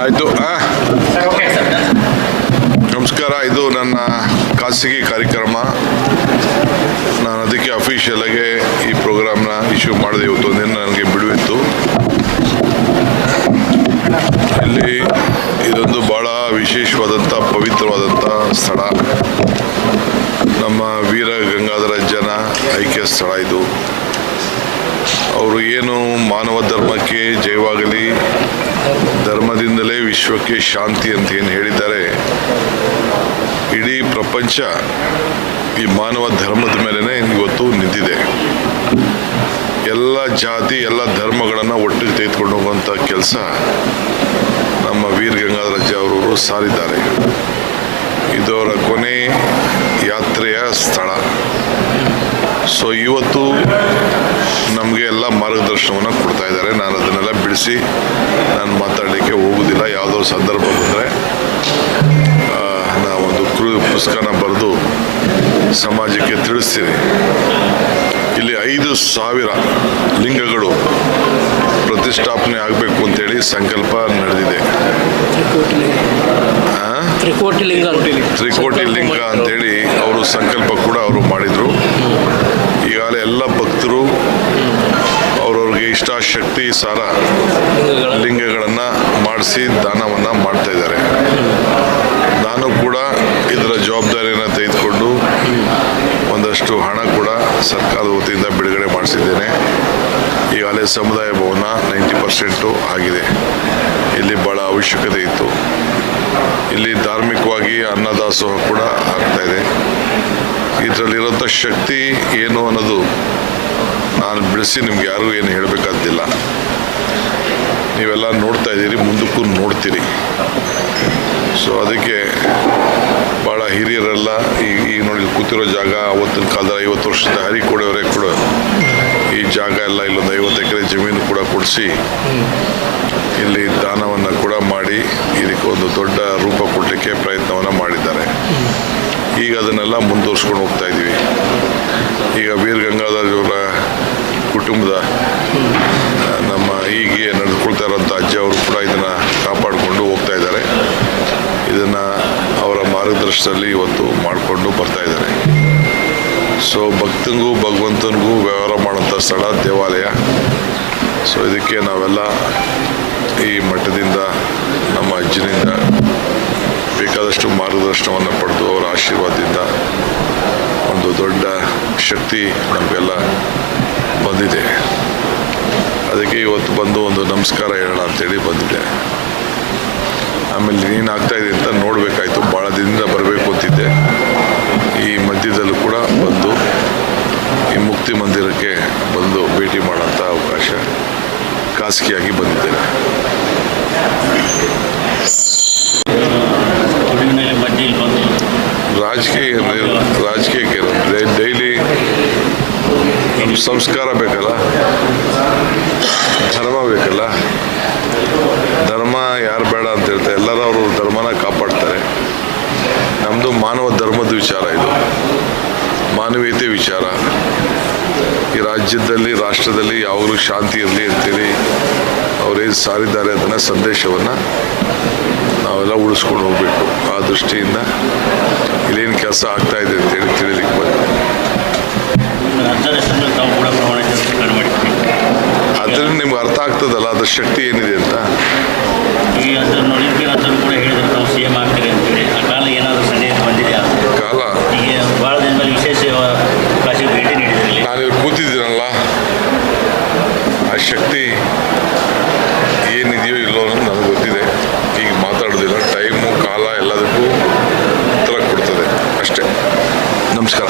ಆಯಿತು. ನಮಸ್ಕಾರ. ಇದು ನನ್ನ ಖಾಸಗಿ ಕಾರ್ಯಕ್ರಮ. ನಾನು ಅದಕ್ಕೆ ಅಫಿಷಿಯಲ್ ಆಗಿ ಈ ಪ್ರೋಗ್ರಾಮ್ನ ಇಶ್ಯೂ ಮಾಡಿದೆ. ಇವತ್ತು ಒಂದಿನ ನನಗೆ ಬಿಡುವಿತ್ತು. ಇಲ್ಲಿ ಇದೊಂದು ಭಾಳ ವಿಶೇಷವಾದಂಥ ಪವಿತ್ರವಾದಂಥ ಸ್ಥಳ. ನಮ್ಮ ವೀರ ಗಂಗಾಧರಜ್ಜನ ಐಕ್ಯ ಸ್ಥಳ ಇದು. ಅವರು ಏನು ಮಾನವ ಧರ್ಮಕ್ಕೆ ಜಯವಾಗಲಿ, ಧರ್ಮದಿಂದಲೇ ವಿಶ್ವಕ್ಕೆ ಶಾಂತಿ ಅಂತ ಏನು ಹೇಳಿದ್ದಾರೆ, ಇಡೀ ಪ್ರಪಂಚ ಈ ಮಾನವ ಧರ್ಮದ ಮೇಲೇ ಇವತ್ತು ನಿಂತಿದೆ. ಎಲ್ಲ ಜಾತಿ ಎಲ್ಲ ಧರ್ಮಗಳನ್ನು ಒಟ್ಟಿಗೆ ತೆಗೆದುಕೊಂಡು ಹೋಗುವಂಥ ಕೆಲಸ ನಮ್ಮ ವೀರ ಗಂಗಾಧರಜ್ಜ ಅವರು ಸಾರಿದ್ದಾರೆ. ಇದು ಅವರ ಕೊನೆ ಯಾತ್ರೆಯ ಸ್ಥಳ. ಸೊ ಇವತ್ತು ನಮಗೆ ಎಲ್ಲ ಮಾರ್ಗದರ್ಶನವನ್ನು ಕೊಡ್ತಾ ಇದ್ದಾರೆ. ನಾನು ಅದನ್ನೆಲ್ಲ ಬಿಡಿಸಿ ನಾನು ಮಾತಾಡಲಿಕ್ಕೆ ಹೋಗೋದಿಲ್ಲ. ಯಾವುದೋ ಸಂದರ್ಭ ಬಂದರೆ ನಾವೊಂದು ಪುಸ್ತಕನ ಬರೆದು ಸಮಾಜಕ್ಕೆ ತಿಳಿಸ್ತೀನಿ. ಇಲ್ಲಿ 5,000 ಲಿಂಗಗಳು ಪ್ರತಿಷ್ಠಾಪನೆ ಆಗಬೇಕು ಅಂತೇಳಿ ಸಂಕಲ್ಪ ನಡೆದಿದೆ. ತ್ರಿಕೋಟಿ ಲಿಂಗ ಅಂತೇಳಿ ಅವರು ಸಂಕಲ್ಪ ಕೂಡ ಅವರು ಮಾಡಿದರು. ಈಗಾಗಲೇ ಎಲ್ಲ ಭಕ್ತರು ಅವ್ರವ್ರಿಗೆ ಇಷ್ಟಾಶಕ್ತಿ ಸಾರ ಲಿಂಗಗಳನ್ನು ಮಾಡಿಸಿ ದಾನವನ್ನು ಮಾಡ್ತಾ ಇದ್ದಾರೆ. ನಾನು ಕೂಡ ಇದರ ಜವಾಬ್ದಾರಿಯನ್ನು ತೆಗೆದುಕೊಂಡು ಒಂದಷ್ಟು ಹಣ ಕೂಡ ಸರ್ಕಾರದ ವತಿಯಿಂದ ಬಿಡುಗಡೆ ಮಾಡಿಸಿದ್ದೇನೆ. ಈಗಾಗಲೇ ಸಮುದಾಯ ಭವನ 90% ಆಗಿದೆ. ಇಲ್ಲಿ ಭಾಳ ಅವಶ್ಯಕತೆ ಇತ್ತು. ಇಲ್ಲಿ ಧಾರ್ಮಿಕವಾಗಿ ಅನ್ನದಾಸೋಹ ಕೂಡ ಆಗ್ತಾ ಇದೆ. ಇದರಲ್ಲಿರೋಂಥ ಶಕ್ತಿ ಏನು ಅನ್ನೋದು ನಾನು ಬಿಡಿಸಿ ನಿಮ್ಗೆ ಯಾರಿಗೂ ಏನು ಹೇಳಬೇಕಾದ್ದಿಲ್ಲ. ನೀವೆಲ್ಲ ನೋಡ್ತಾ ಇದ್ದೀರಿ, ಮುಂದಕ್ಕೂ ನೋಡ್ತೀರಿ. ಸೊ ಅದಕ್ಕೆ ಭಾಳ ಹಿರಿಯರೆಲ್ಲ ಈಗ ನೋಡಿ ಕೂತಿರೋ ಜಾಗ ಅವತ್ತಿನ ಕಾಲದಲ್ಲಿ 50 ವರ್ಷದ ಹರಿಕೋಡೆಯವರೇ ಕೂಡ ಈ ಜಾಗ ಎಲ್ಲ ಇಲ್ಲೊಂದು 50 ಎಕರೆ ಜಮೀನು ಕೂಡ ಕೊಡಿಸಿ ಇಲ್ಲಿ ದಾನವನ್ನು ಕೂಡ ಮಾಡಿ ಇದಕ್ಕೆ ಒಂದು ದೊಡ್ಡ ರೂಪ ಕೊಡಲಿಕ್ಕೆ ಪ್ರಯತ್ನವನ್ನು ಮಾಡಿದ್ದಾರೆ. ಈಗ ಅದನ್ನೆಲ್ಲ ಮುಂದುವರ್ಸ್ಕೊಂಡು ಹೋಗ್ತಾ ಇದ್ದೀವಿ. ಈಗ ವೀರ ಗಂಗಾಧರವರ ಕುಟುಂಬದ ನಮ್ಮ ಹೀಗೆ ನಡೆದುಕೊಳ್ತಾ ಇರೋಂಥ ಅಜ್ಜ ಅವರು ಕೂಡ ಇದನ್ನು ಕಾಪಾಡಿಕೊಂಡು ಹೋಗ್ತಾ ಇದ್ದಾರೆ. ಇದನ್ನು ಅವರ ಮಾರ್ಗದರ್ಶನದಲ್ಲಿ ಇವತ್ತು ಮಾಡಿಕೊಂಡು ಬರ್ತಾ ಇದ್ದಾರೆ. ಸೊ ಭಕ್ತನಿಗೂ ಭಗವಂತನಿಗೂ ವ್ಯವಹಾರ ಮಾಡೋಂಥ ಸ್ಥಳ ದೇವಾಲಯ. ಸೊ ಇದಕ್ಕೆ ನಾವೆಲ್ಲ ಈ ಮಠದಿಂದ ನಮ್ಮ ಅಜ್ಜನಿಂದ ಬೇಕಾದಷ್ಟು ಮಾರ್ಗದರ್ಶನವನ್ನು ಪಡೆದು ಅವರ ಆಶೀರ್ವಾದದಿಂದ ಒಂದು ದೊಡ್ಡ ಶಕ್ತಿ ನಮಗೆಲ್ಲ ಬಂದಿದೆ. ಅದಕ್ಕೆ ಇವತ್ತು ಬಂದು ಒಂದು ನಮಸ್ಕಾರ ಹೇಳೋಣ ಅಂತೇಳಿ ಬಂದಿದ್ದೆ. ಆಮೇಲೆ ನೀನು ಆಗ್ತಾ ಇದೆ ಅಂತ ನೋಡಬೇಕಾಯ್ತು. ಭಾಳ ದಿನದಿಂದ ಬರಬೇಕು ಅಂತಿದ್ದೆ. ಈ ಮಧ್ಯದಲ್ಲೂ ಕೂಡ ಬಂದು ಈ ಮುಕ್ತಿ ಮಂದಿರಕ್ಕೆ ಬಂದು ಭೇಟಿ ಮಾಡೋಂಥ ಅವಕಾಶ ಖಾಸಗಿಯಾಗಿ ಬಂದಿದ್ದೇನೆ. ರಾಜಕೀಯಕ್ಕೆ ಡೈಲಿ ನಮ್ಮ ಸಂಸ್ಕಾರ ಬೇಕಲ್ಲ, ಧರ್ಮ ಬೇಕಲ್ಲ. ಧರ್ಮ ಯಾರು ಬೇಡ ಅಂತ ಹೇಳ್ತಾರೆ, ಎಲ್ಲರೂ ಅವರು ಧರ್ಮನ ಕಾಪಾಡ್ತಾರೆ. ನಮ್ಮದು ಮಾನವ ಧರ್ಮದ ವಿಚಾರ, ಇದು ಮಾನವೀಯತೆ ವಿಚಾರ. ಈ ರಾಜ್ಯದಲ್ಲಿ ರಾಷ್ಟ್ರದಲ್ಲಿ ಯಾವಾಗಲೂ ಶಾಂತಿ ಇರಲಿ ಅಂತೇಳಿ ಅವರೇನು ಸಾರಿದ್ದಾರೆ ಅದನ್ನ ಸಂದೇಶವನ್ನು ನಾವೆಲ್ಲ ಉಳಿಸ್ಕೊಂಡು ಹೋಗ್ಬೇಕು. ಆ ದೃಷ್ಟಿಯಿಂದ ಇಲ್ಲೇನು ಕೆಲಸ ಆಗ್ತಾ ಇದೆ ಅಂತೇಳಿ ತಿಳಿಲಿಕ್ಕೆ ಬಂದಿದೆ. ಅದರಿಂದ ನಿಮ್ಗೆ ಅರ್ಥ ಆಗ್ತದಲ್ಲ ಅದ್ರ ಶಕ್ತಿ ಏನಿದೆ ಅಂತ. ಕಾಲ ನಾನಿಲ್ಲಿ ಕೂತಿದ್ದೀನಲ್ಲ, ಆ ಶಕ್ತಿ ಏನಿದೆಯೋ ಇಲ್ಲೋ ಅನ್ನೋದು ನನಗೆ ಗೊತ್ತಿದೆ. ಈಗ ಮಾತಾಡೋದಿಲ್ಲ. ಟೈಮು ಕಾಲ ಎಲ್ಲದಕ್ಕೂ ಉತ್ತರ ಕೊಡ್ತದೆ ಅಷ್ಟೇ. ನಮಸ್ಕಾರ.